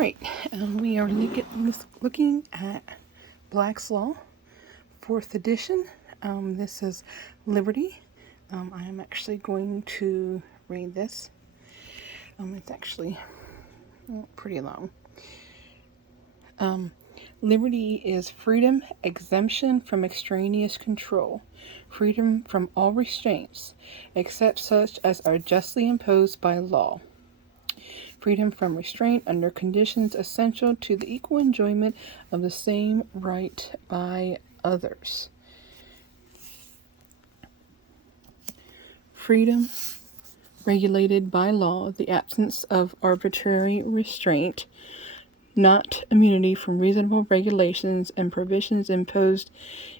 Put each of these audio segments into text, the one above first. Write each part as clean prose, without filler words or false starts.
Right, we are looking at Black's Law, 4th edition. This is Liberty. I am actually going to read this. It's actually pretty long. Liberty is freedom, exemption from extraneous control, freedom from all restraints, except such as are justly imposed by law. Freedom from restraint under conditions essential to the equal enjoyment of the same right by others. Freedom regulated by law, the absence of arbitrary restraint, not immunity from reasonable regulations and provisions imposed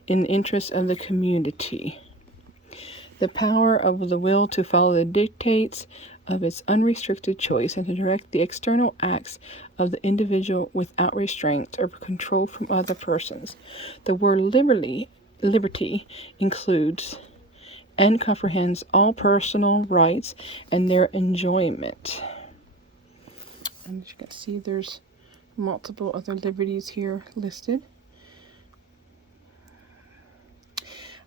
in the interest of the community. The power of the will to follow the dictates of its unrestricted choice and to direct the external acts of the individual without restraint or control from other persons. The word liberty includes and comprehends all personal rights and their enjoyment. And as you can see, there's multiple other liberties here listed.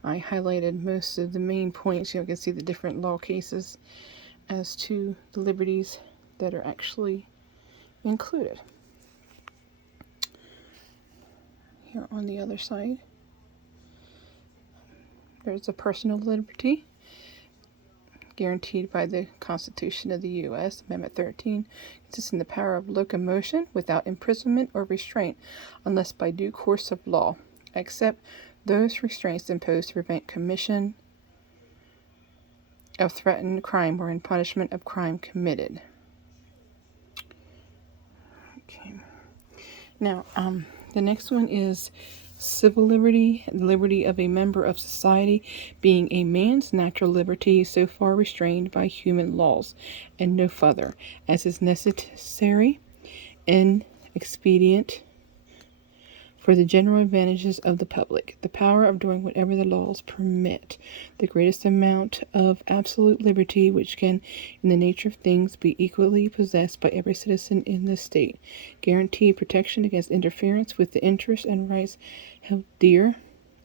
I highlighted most of the main points. You can see the different law cases as to the liberties that are actually included. Here on the other side, there's a personal liberty guaranteed by the Constitution of the U.S. Amendment 13, consists in the power of locomotion without imprisonment or restraint, unless by due course of law, except those restraints imposed to prevent commission of threatened crime or in punishment of crime committed. Okay. Now, the next one is civil liberty, the liberty of a member of society, being a man's natural liberty so far restrained by human laws, and no further, as is necessary and expedient for the general advantages of the public, the power of doing whatever the laws permit, the greatest amount of absolute liberty which can, in the nature of things, be equally possessed by every citizen in the state, guaranteed protection against interference with the interests and rights held dear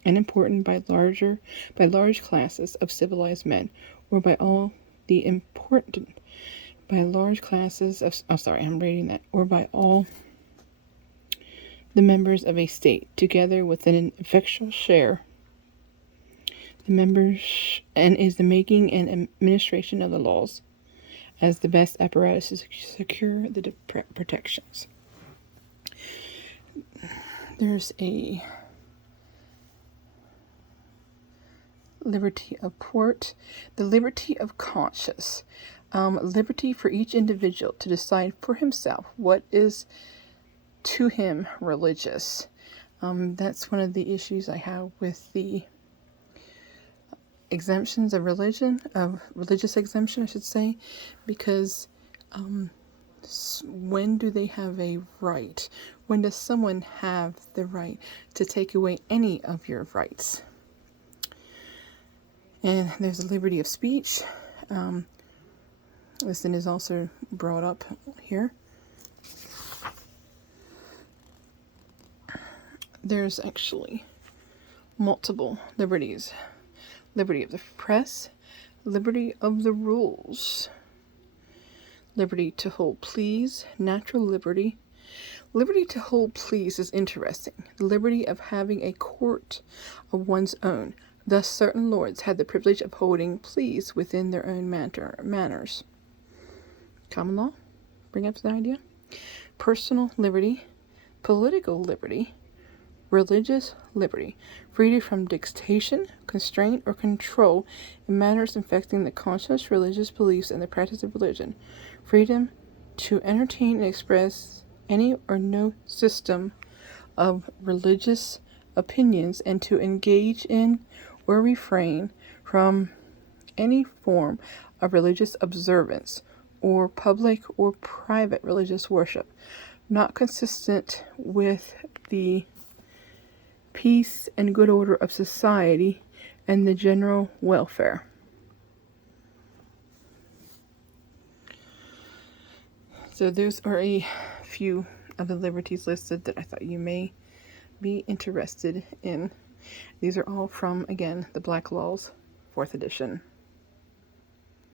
and important by large classes of civilized men, or by all the important, by large classes of, or by all the members of a state, together with an effectual share the members, and is the making and administration of the laws as the best apparatus to secure the protections. There's a liberty of port, the liberty of conscience, liberty for each individual to decide for himself what is to him religious. That's one of the issues I have with the exemptions of religious exemption, I should say, because when do they have a right? When does someone have the right to take away any of your rights? And there's a liberty of speech. This is also brought up here. There's actually multiple liberties. Liberty of the press, liberty of the rules, liberty to hold pleas, natural liberty. Liberty to hold pleas is interesting. The liberty of having a court of one's own. Thus, certain lords had the privilege of holding pleas within their own manners. Common law, bring up the idea. Personal liberty, political liberty, religious liberty, freedom from dictation, constraint, or control in matters affecting the conscious religious beliefs and the practice of religion, freedom to entertain and express any or no system of religious opinions and to engage in or refrain from any form of religious observance or public or private religious worship not consistent with the peace and good order of society and the general welfare. So those are a few of the liberties listed that I thought you may be interested in. These are all from, again, the Black Laws, 4th edition.